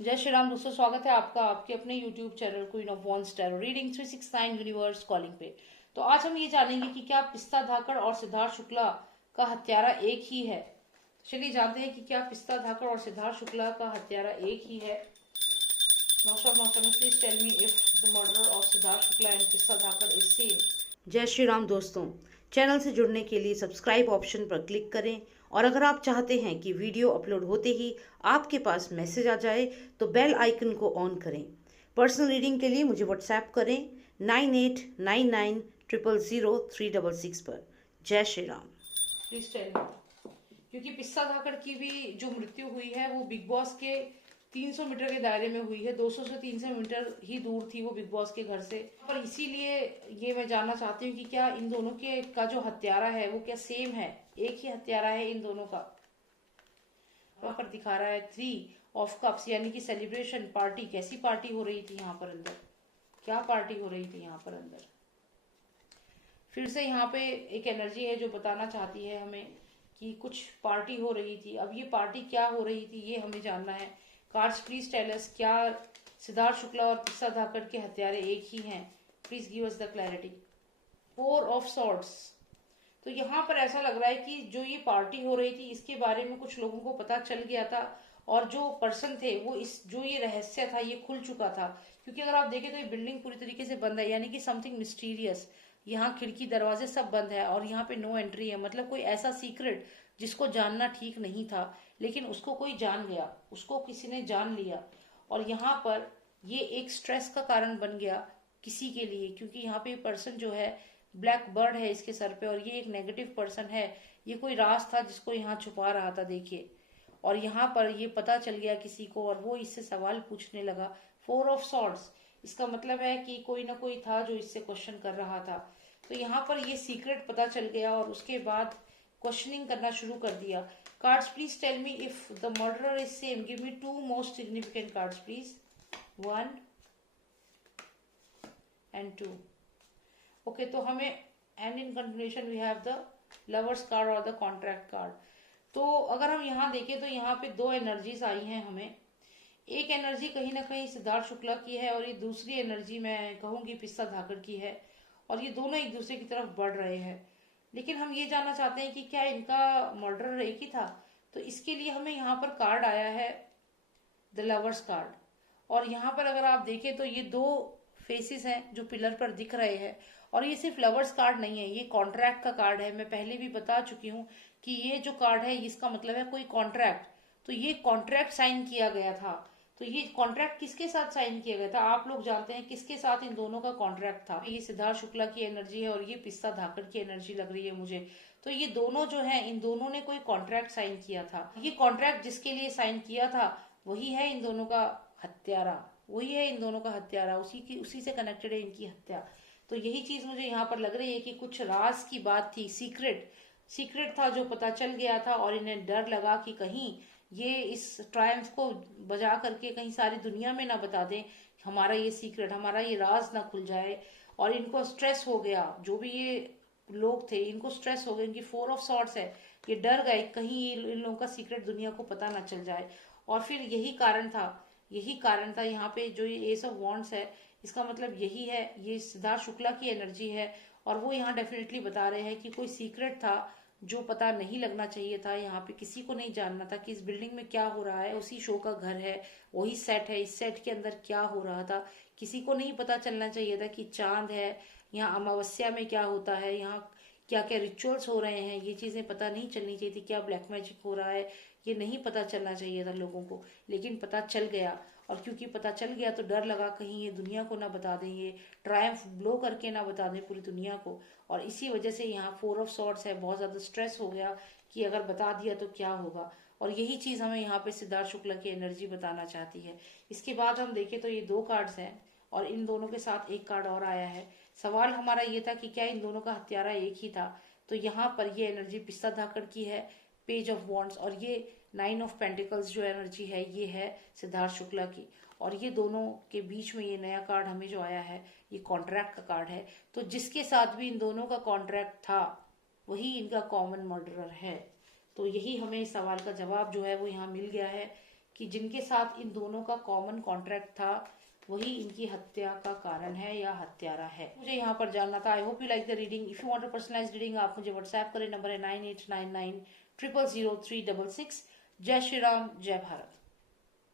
जय श्री राम दोस्तों, स्वागत है आपका आपके अपने YouTube channel queen of wands tarot reading 369 universe calling पे। तो आज हम ये जानेंगे कि क्या पिस्ता धाकड़ और सिद्धार्थ शुक्ला का हत्यारा एक ही है। चलिए जानते हैं कि क्या पिस्ता धाकड़ और सिद्धार्थ शुक्ला का हत्यारा एक ही है। Please tell me if the murder of Siddharth Shukla and Pistaa Dhakad is same. जय श्री राम दोस्तों, चैनल से जुड़ने के लिए सब्सक्राइब ऑप्शन पर क्लिक करें और अगर आप चाहते हैं कि वीडियो अपलोड होते ही आपके पास मैसेज आ जाए तो बेल आइकन को ऑन करें। पर्सनल रीडिंग के लिए मुझे व्हाट्सएप करें 9899000366 पर। Jai Shri Ram. Please tell me, क्योंकि पिस्ता धाकड़ की भी जो मृत्यु हुई है वो बिग बॉस के 300 मीटर के दायरे में हुई है। 200 से 300 मीटर ही दूर थी वो बिग बॉस के घर से। पर इसीलिए ये मैं जानना चाहती हूँ कि क्या इन दोनों के का जो हत्यारा है वो क्या सेम है, एक ही हत्यारा है इन दोनों का। वहां पर दिखा रहा है 3 ऑफ कप्स, यानी कि सेलिब्रेशन पार्टी। कैसी पार्टी हो रही थी यहाँ पर अंदर, क्या पार्टी हो रही थी यहाँ पर अंदर। फिर से यहाँ पे एक एनर्जी है जो बताना चाहती है हमें कि कुछ पार्टी हो रही थी। अब ये पार्टी क्या हो रही थी ये हमें जानना है। कार्ड्स प्लीज टेल अस, क्या सिद्धार्थ शुक्ला और पिस्ता धाकड़ के हत्यारे एक ही हैं? Please give us the clarity. 4 of swords. तो यहाँ पर ऐसा लग रहा है कि जो ये पार्टी हो रही थी इसके बारे में कुछ लोगों को पता चल गया था और जो पर्सन थे वो इस जो ये रहस्य था ये खुल चुका था। क्योंकि अगर आप देखें तो ये बिल्डिंग पूरी तरीके से बंद है, यानी कि समथिंग मिस्टीरियस। यहाँ खिड़की दरवाजे सब बंद है और यहाँ पे नो एंट्री है। मतलब कोई ऐसा सीक्रेट जिसको जानना ठीक नहीं था लेकिन उसको कोई जान गया, उसको किसी ने जान लिया। और यहाँ पर ये एक स्ट्रेस का कारण बन गया किसी के लिए, क्योंकि यहाँ पे पर्सन जो है ब्लैक बर्ड है इसके सर पे और ये एक नेगेटिव पर्सन है। ये कोई राज था जिसको यहाँ छुपा रहा था, देखिए। और यहाँ पर ये पता चल गया किसी को और वो इससे सवाल पूछने लगा। 4 ऑफ सॉर्ड्स, इसका मतलब है कि कोई ना कोई था जो इससे क्वेश्चन कर रहा था। तो यहाँ पर ये सीक्रेट पता चल गया और उसके बाद क्वेश्चनिंग करना शुरू कर दिया। Cards please tell me if the murderer is same. Give me 2 most significant cards please. 1 and 2। Okay, तो हमें and in continuation we have the lovers card और द कॉन्ट्रैक्ट कार्ड। तो अगर हम यहाँ देखें तो यहाँ पे 2 एनर्जीज आई हैं हमें। एक एनर्जी कहीं ना कहीं सिद्धार्थ शुक्ला की है और ये दूसरी एनर्जी मैं कहूंगी पिस्ता धाकड़ की है। और ये दोनों एक दूसरे की तरफ बढ़ रहे हैं। लेकिन हम ये जानना चाहते हैं कि क्या इनका मर्डर एक ही था। तो इसके लिए हमें यहाँ पर कार्ड आया है द लवर्स कार्ड। और यहाँ पर अगर आप देखें तो ये 2 फेसेस हैं जो पिलर पर दिख रहे हैं। और ये सिर्फ लवर्स कार्ड नहीं है, ये कॉन्ट्रैक्ट का कार्ड है। मैं पहले भी बता चुकी हूँ कि ये जो कार्ड है इसका मतलब है कोई कॉन्ट्रैक्ट। तो ये कॉन्ट्रैक्ट साइन किया गया था। तो ये कॉन्ट्रैक्ट किसके साथ साइन किया गया था, आप लोग जानते हैं किसके साथ इन दोनों का कॉन्ट्रैक्ट था। ये सिद्धार्थ शुक्ला की एनर्जी है और ये पिस्ता धाकड़ की एनर्जी लग रही है मुझे। तो ये दोनों जो है इन दोनों ने कोई कॉन्ट्रैक्ट साइन किया था। ये कॉन्ट्रैक्ट जिसके लिए साइन किया था वही है इन दोनों का हत्यारा, वही है इन दोनों का हत्यारा, उसी से कनेक्टेड है इनकी हत्या। तो यही चीज मुझे यहाँ पर लग रही है कि कुछ राज की बात थी, सीक्रेट था जो पता चल गया था और इन्हें डर लगा कि कहीं ये इस ट्रायम्फ को बजा करके कहीं सारी दुनिया में ना बता दें हमारा ये सीक्रेट, हमारा ये राज ना खुल जाए। और इनको स्ट्रेस हो गया, जो भी ये लोग थे इनको स्ट्रेस हो गया। इनकी 4 ऑफ सॉर्ड्स है, ये डर गए कहीं इन लोगों का सीक्रेट दुनिया को पता ना चल जाए। और फिर यही कारण था यहाँ पे जो ये एस ऑफ वॉन्ड्स है इसका मतलब यही है, ये सिद्धार्थ शुक्ला की एनर्जी है। और वो यहाँ डेफिनेटली बता रहे हैं कि कोई सीक्रेट था जो पता नहीं लगना चाहिए था, यहाँ पे किसी को नहीं जानना था कि इस बिल्डिंग में क्या हो रहा है। उसी शो का घर है, वही सेट है, इस सेट के अंदर क्या हो रहा था किसी को नहीं पता चलना चाहिए था। कि चांद है यहाँ, अमावस्या में क्या होता है, यहाँ क्या क्या रिचुअल्स हो रहे हैं, ये चीजें पता नहीं चलनी चाहिए थी। क्या ब्लैक मैजिक हो रहा है ये नहीं पता चलना चाहिए था लोगों को, लेकिन पता चल गया। और क्योंकि पता चल गया तो डर लगा कहीं ये दुनिया को ना बता दें, ये ट्रायम्फ ब्लो करके ना बता दें पूरी दुनिया को। और इसी वजह से यहाँ 4 ऑफ सॉर्ड्स है, बहुत ज्यादा स्ट्रेस हो गया कि अगर बता दिया तो क्या होगा। और यही चीज हमें यहाँ पे सिद्धार्थ शुक्ला की एनर्जी बताना चाहती है। इसके बाद हम देखें तो ये 2 कार्ड्स हैं और इन दोनों के साथ एक कार्ड और आया है। सवाल हमारा ये था कि क्या इन दोनों का हत्यारा एक ही था। तो यहाँ पर ये एनर्जी पिस्ता धाकड़ की है, पेज ऑफ वॉन्ड्स, और ये 9 ऑफ पेंटिकल्स जो एनर्जी है ये है सिद्धार्थ शुक्ला की। और ये दोनों के बीच में ये नया कार्ड हमें जो आया है ये कॉन्ट्रैक्ट का कार्ड है। तो जिसके साथ भी इन दोनों का कॉन्ट्रैक्ट था वही इनका कॉमन मर्डरर है। तो यही हमें इस सवाल का जवाब जो है वो यहाँ मिल गया है कि जिनके साथ इन दोनों का कॉमन कॉन्ट्रैक्ट था वही इनकी हत्या का कारण है या हत्यारा है। मुझे यहाँ पर जानना था। I hope you like the reading. If you want a personalised reading आप मुझे व्हाट्सएप करें, नंबर है 9899000366। जय श्री राम, जय भारत।